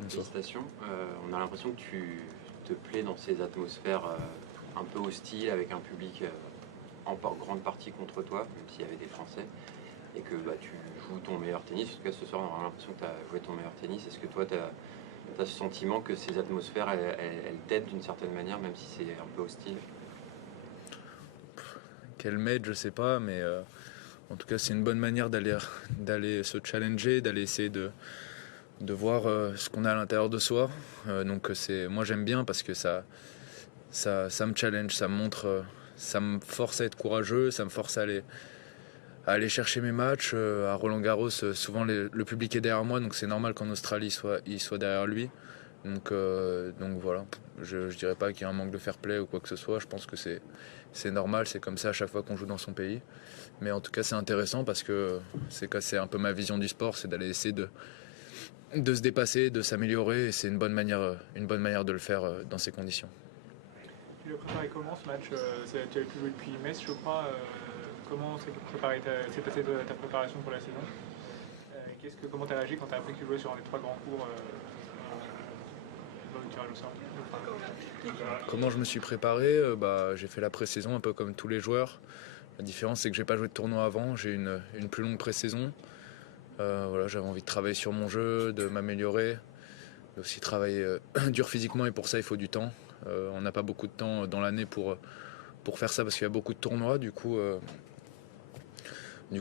Bonsoir. Félicitations. On a l'impression que tu te plais dans ces atmosphères un peu hostiles avec un public en grande partie contre toi, même s'il y avait des Français, et que tu joues ton meilleur tennis. En tout cas, ce soir, on a l'impression que tu as joué ton meilleur tennis. Est-ce que toi, tu as ce sentiment que ces atmosphères, elles t'aident d'une certaine manière, même si c'est un peu hostile? Quel m'aide, je sais pas, mais en tout cas, c'est une bonne manière d'aller se challenger, d'aller essayer de voir ce qu'on a à l'intérieur de soi. Moi, j'aime bien parce que ça me challenge, ça me montre, ça me force à être courageux, ça me force à aller chercher mes matchs. À Roland-Garros, souvent le public est derrière moi, donc c'est normal qu'en Australie, il soit derrière lui. Donc voilà, je dirais pas qu'il y a un manque de fair play ou quoi que ce soit, je pense que c'est normal, c'est comme ça à chaque fois qu'on joue dans son pays. Mais en tout cas, c'est intéressant parce que c'est un peu ma vision du sport, c'est d'aller essayer de se dépasser, de s'améliorer, et c'est une bonne manière de le faire dans ces conditions. Tu l'as préparé comment ce match? Tu avais pu jouer depuis Metz, je crois. Comment s'est passée ta préparation pour la saison? Comment tu as réagi quand tu as appris que tu jouais sur un des 3 grands cours lors du tirage au sort? Comment je me suis préparé? J'ai fait la pré-saison un peu comme tous les joueurs. La différence, c'est que j'ai pas joué de tournoi avant, j'ai une plus longue pré-saison. J'avais envie de travailler sur mon jeu, de m'améliorer, et aussi travailler dur physiquement, et pour ça il faut du temps. On n'a pas beaucoup de temps dans l'année pour faire ça parce qu'il y a beaucoup de tournois. Du coup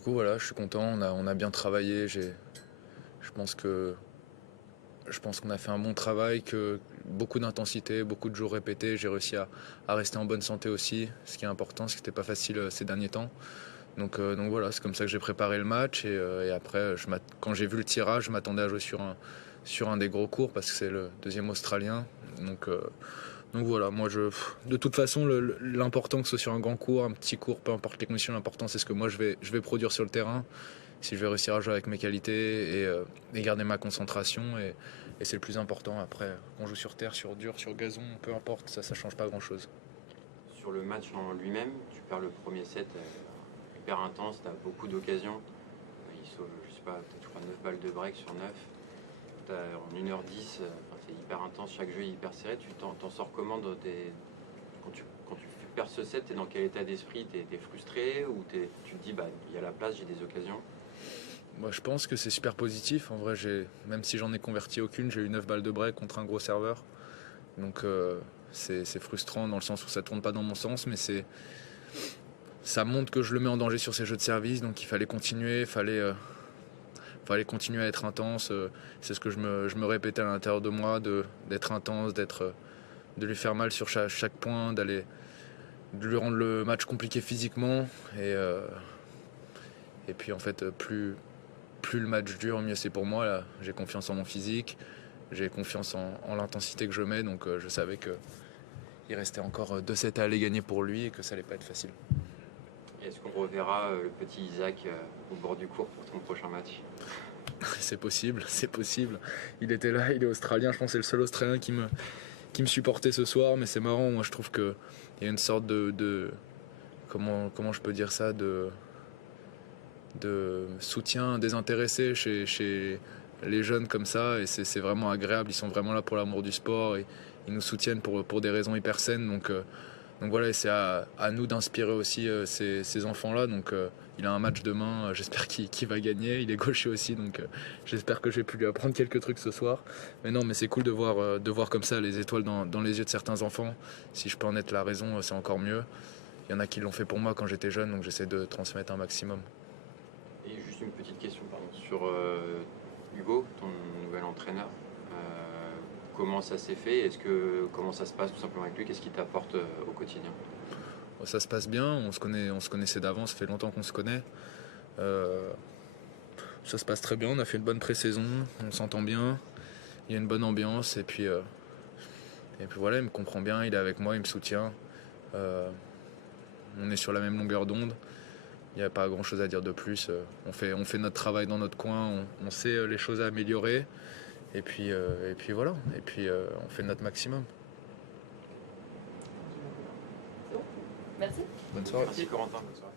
voilà, je suis content, on a bien travaillé. Je pense qu'on a fait un bon travail, que beaucoup d'intensité, beaucoup de jours répétés. J'ai réussi à rester en bonne santé aussi, ce qui est important, ce qui n'était pas facile ces derniers temps. Donc voilà, c'est comme ça que j'ai préparé le match. Et après, quand j'ai vu le tirage, je m'attendais à jouer sur un des gros cours parce que c'est le deuxième australien. Donc voilà, moi de toute façon, l'important que ce soit sur un grand cours, un petit cours, peu importe les conditions, l'important c'est ce que moi je vais produire sur le terrain. Si je vais réussir à jouer avec mes qualités et garder ma concentration, et c'est le plus important. Après, on joue sur terre, sur dur, sur gazon, peu importe, ça change pas grand chose. Sur le match en lui-même, tu perds le premier set hyper intense, tu as beaucoup d'occasions. Il sauve, je sais pas, peut-être 9 balles de break sur 9. En 1h10, c'est hyper intense, chaque jeu est hyper serré. Tu t'en sors comment quand tu perds ce set? Tu es dans quel état d'esprit? Tu es frustré ou tu te dis il y a la place, j'ai des occasions? Moi, je pense que c'est super positif. En vrai, même si j'en ai converti aucune, j'ai eu 9 balles de break contre un gros serveur. Donc c'est frustrant dans le sens où ça tourne pas dans mon sens, mais ça montre que je le mets en danger sur ces jeux de service. Donc il fallait continuer, fallait continuer à être intense. C'est ce que je me répétais à l'intérieur de moi, d'être intense, de lui faire mal sur chaque point, de lui rendre le match compliqué physiquement. Et puis en fait, plus le match dure, mieux c'est pour moi. Là, j'ai confiance en mon physique, j'ai confiance en l'intensité que je mets, donc je savais qu'il restait encore 2 sets à aller gagner pour lui et que ça allait pas être facile. Est-ce qu'on reverra le petit Isaac au bord du court pour ton prochain match? C'est possible. Il était là, il est australien, je pense que c'est le seul Australien qui me supportait ce soir, mais c'est marrant. Moi je trouve qu'il y a une sorte de comment je peux dire ça, de soutien désintéressé chez les jeunes comme ça, et c'est vraiment agréable. Ils sont vraiment là pour l'amour du sport et ils nous soutiennent pour des raisons hyper saines. Donc voilà, et c'est à nous d'inspirer aussi ces enfants-là. Donc il a un match demain, j'espère qu'il va gagner. Il est gaucher aussi, donc j'espère que j'ai pu lui apprendre quelques trucs ce soir. Mais non, mais c'est cool de voir comme ça les étoiles dans les yeux de certains enfants. Si je peux en être la raison, c'est encore mieux. Il y en a qui l'ont fait pour moi quand j'étais jeune, donc j'essaie de transmettre un maximum. Et juste une petite question sur Hugo, ton nouvel entraîneur. Comment ça s'est fait? Comment ça se passe tout simplement avec lui? Qu'est-ce qu'il t'apporte au quotidien? Ça se passe bien, on se connaissait d'avant, ça fait longtemps qu'on se connaît. Ça se passe très bien, on a fait une bonne pré-saison, on s'entend bien, il y a une bonne ambiance, et puis voilà, il me comprend bien, il est avec moi, il me soutient. On est sur la même longueur d'onde. Il n'y a pas grand chose à dire de plus. On fait notre travail dans notre coin, on sait les choses à améliorer. Et puis voilà. Et puis on fait notre maximum. C'est bon. Merci. Bonne soirée. Merci Corentin, bonne soirée.